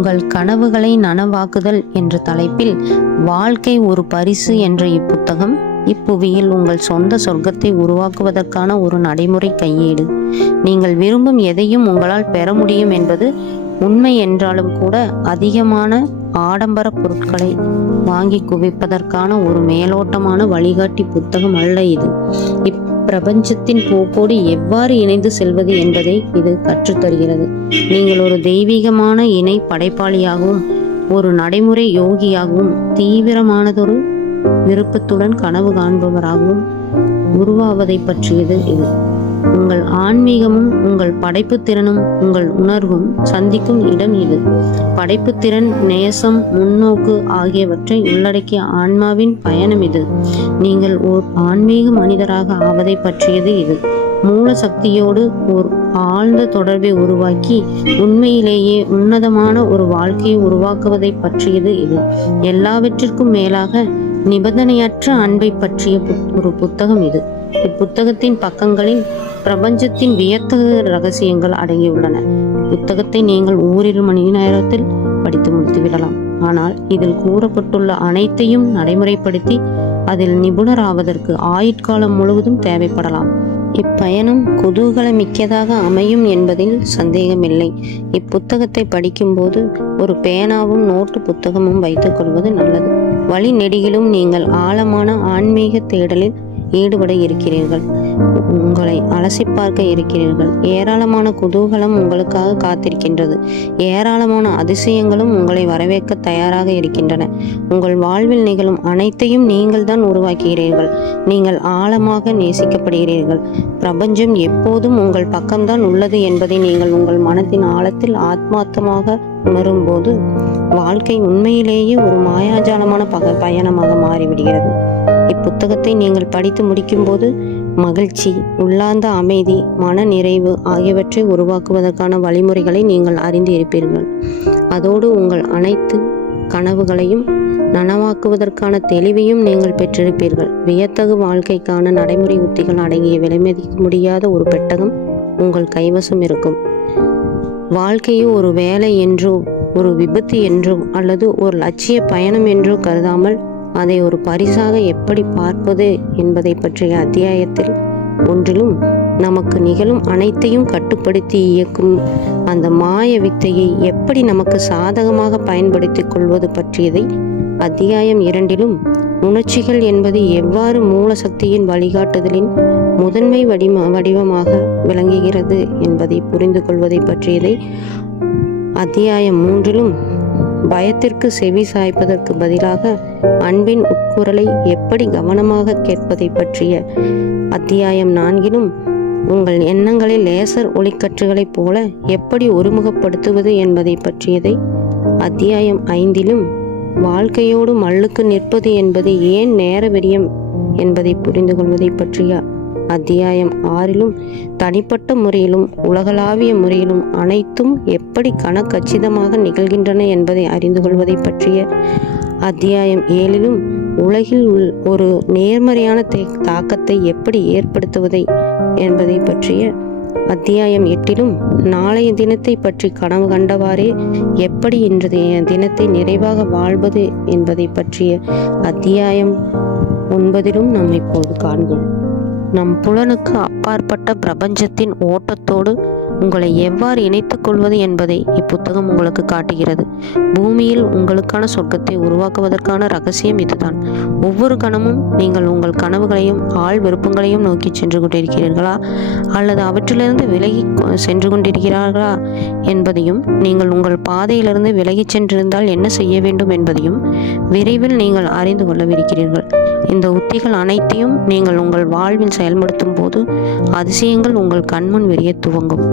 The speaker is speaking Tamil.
உங்கள் கனவுகளை நனவாக்குதல் என்ற தலைப்பில் வாழ்க்கை ஒரு பரிசு என்ற இப்புத்தகம் இப்புவியில் உங்கள் சொந்த சொர்க்கத்தை உருவாக்குவதற்கான ஒரு நடைமுறை கையேடு. நீங்கள் விரும்பும் எதையும் உங்களால் பெற முடியும் என்பது உண்மை என்றாலும் கூட அதிகமான ஆடம்பர பொருட்களை வாங்கி குவிப்பதற்கான ஒரு மேலோட்டமான வழிகாட்டி புத்தகம் அல்ல இது. இப்பிரபஞ்சத்தின் போக்கோடு எவ்வாறு இணைந்து செல்வது என்பதை இது கற்றுத்தருகிறது. நீங்கள் ஒரு தெய்வீகமான இணை படைப்பாளியாகவும் ஒரு நடைமுறை யோகியாகவும் தீவிரமானதொரு விருப்பத்துடன் கனவு காண்பவராகவும் உருவாவதை பற்றியது இது. உங்கள் ஆன்மீகமும் உங்கள் படைப்பு திறனும் உங்கள் உணர்வும் சந்திக்கும் இடம் இது. படைப்பு திறன், நேசம், முன்னோக்கு ஆகியவற்றை உள்ளடக்கிய ஆன்மாவின் பயணம் இது. நீங்கள் ஓர் ஆன்மீக மனிதராக ஆவதை பற்றியது இது. மூல சக்தியோடு ஒரு ஆழ்ந்த தொடர்பை உருவாக்கி உண்மையிலேயே உன்னதமான ஒரு வாழ்க்கையை உருவாக்குவதை பற்றியது இது. எல்லாவற்றிற்கும் மேலாக நிபந்தனையற்ற அன்பை பற்றிய ஒரு புத்தகம் இது. இப்புத்தகத்தின் பக்கங்களில் பிரபஞ்சத்தின் வியத்தகு ரகசியங்கள் அடங்கியுள்ளன. புத்தகத்தை நீங்கள் ஓரிரு மணி நேரத்தில் படித்து முடித்து விடலாம். ஆனால் இதில் கூறப்பட்டுள்ள அனைத்தையும் நடைமுறைப்படுத்தி அதில் நிபுணராவதற்கு ஆயுட்காலம் முழுவதும் தேவைப்படலாம். இப்பயணம் குதூகலமிக்கதாக அமையும் என்பதில் சந்தேகமில்லை. இப்புத்தகத்தை படிக்கும்போது ஒரு பேனாவும் நோட்டு புத்தகமும் வைத்துக் கொள்வது நல்லது. வழி நெடுகிலும் நீங்கள் ஆழமான ஆன்மீக தேடலில் ஈடுபட இருக்கிறீர்கள். உங்களை அலசி பார்க்க இருக்கிறீர்கள். ஏராளமான குதூகலம் உங்களுக்காக காத்திருக்கின்றது. ஏராளமான அதிசயங்களும் உங்களை வரவேற்க தயாராக இருக்கின்றன. உங்கள் வாழ்வில் நிகழும் அனைத்தையும் நீங்கள் தான் உருவாக்குகிறீர்கள். நீங்கள் ஆழமாக நேசிக்கப்படுகிறீர்கள். பிரபஞ்சம் எப்போதும் உங்கள் பக்கம்தான் உள்ளது என்பதை நீங்கள் உங்கள் மனத்தின் ஆழத்தில் ஆத்மார்த்தமாக உணரும் போது வாழ்க்கை உண்மையிலேயே ஒரு மாயாஜாலமான பயணமாக மாறிவிடுகிறது. இப்புத்தகத்தை நீங்கள் படித்து முடிக்கும் போது மகிழ்ச்சி, உள்ளார்ந்த அமைதி, மன நிறைவு ஆகியவற்றை உருவாக்குவதற்கான வழிமுறைகளை நீங்கள் அறிந்து இருப்பீர்கள். அதோடு உங்கள் அனைத்து கனவுகளையும் நனவாக்குவதற்கான தெளிவையும் நீங்கள் பெற்றிருப்பீர்கள். வியத்தகு வாழ்க்கைக்கான நடைமுறை உத்திகள் அடங்கிய விலைமதிக்க முடியாத ஒரு பெட்டகம் உங்கள் கைவசம் இருக்கும். வாழ்க்கையை ஒரு வேலை என்றோ, ஒரு விபத்து என்றோ அல்லது ஒரு லட்சிய பயணம் என்றோ கருதாமல் அதை ஒரு பரிசாக எப்படி பார்ப்பது என்பதை பற்றிய அத்தியாயத்தில் ஒன்றிலும் நமக்கு நிகழும் அனைத்தையும் கட்டுப்படுத்தி இயக்கும் அந்த மாய வித்தையை எப்படி நமக்கு சாதகமாக பயன்படுத்திக் கொள்வது பற்றியதை அத்தியாயம் 2லும் உணர்ச்சிகள் என்பது எவ்வாறு மூல சக்தியின் வழிகாட்டுதலின் முதன்மை வடிவமாக விளங்குகிறது என்பதை புரிந்து கொள்வதை பற்றியதை அத்தியாயம் 3லும் பயத்திற்கு செவி சாய்ப்பதற்கு பதிலாக அன்பின் உட்குரலை எப்படி கவனமாக கேட்பதை பற்றிய அத்தியாயம் 4லும் உங்கள் எண்ணங்களை லேசர் ஒளிக்கற்றுகளைப் போல எப்படி ஒருமுகப்படுத்துவது என்பதை பற்றியதை அத்தியாயம் 5லும் வாழ்க்கையோடு மல்லுக்கு நிற்பது என்பது ஏன் நேர விரியம் என்பதை புரிந்து கொள்வதை பற்றிய அத்தியாயம் 6லும் தனிப்பட்ட முறையிலும் உலகளாவிய முறையிலும் அனைத்தும் எப்படி கச்சிதமாக நிகழ்கின்றன என்பதை அறிந்து கொள்வதை பற்றிய அத்தியாயம் 7லும் உலகில் ஒரு நேர்மறையான தாக்கத்தை எப்படி ஏற்படுத்துவதை என்பதை பற்றிய அத்தியாயம் 8லும் நாளைய தினத்தை பற்றி கனவு கண்டவாறே எப்படி இன்றைய தினத்தை நிறைவாக வாழ்வது என்பதை பற்றிய அத்தியாயம் 9லும் நாம் இப்போது காண்போம். நம் புலனுக்கு அப்பாற்பட்ட பிரபஞ்சத்தின் ஓட்டத்தோடு உங்களை எவ்வாறு இணைத்துக் கொள்வது என்பதை இப்புத்தகம் உங்களுக்கு காட்டுகிறது. பூமியில் உங்களுக்கான சொர்க்கத்தை உருவாக்குவதற்கான ரகசியம் இதுதான். ஒவ்வொரு கணமும் நீங்கள் உங்கள் கனவுகளையும் ஆள் விருப்பங்களையும் நோக்கி சென்று கொண்டிருக்கிறீர்களா அல்லது அவற்றிலிருந்து விலகி சென்று கொண்டிருக்கிறார்களா என்பதையும், நீங்கள் உங்கள் பாதையிலிருந்து விலகி சென்றிருந்தால் என்ன செய்ய வேண்டும் என்பதையும் விரைவில் நீங்கள் அறிந்து கொள்ளவிருக்கிறீர்கள். இந்த உத்திகள் அனைத்தையும் நீங்கள் உங்கள் வாழ்வில் செயல்படுத்தும் போது அதிசயங்கள் உங்கள் கண்முன் விரிய துவங்கும்.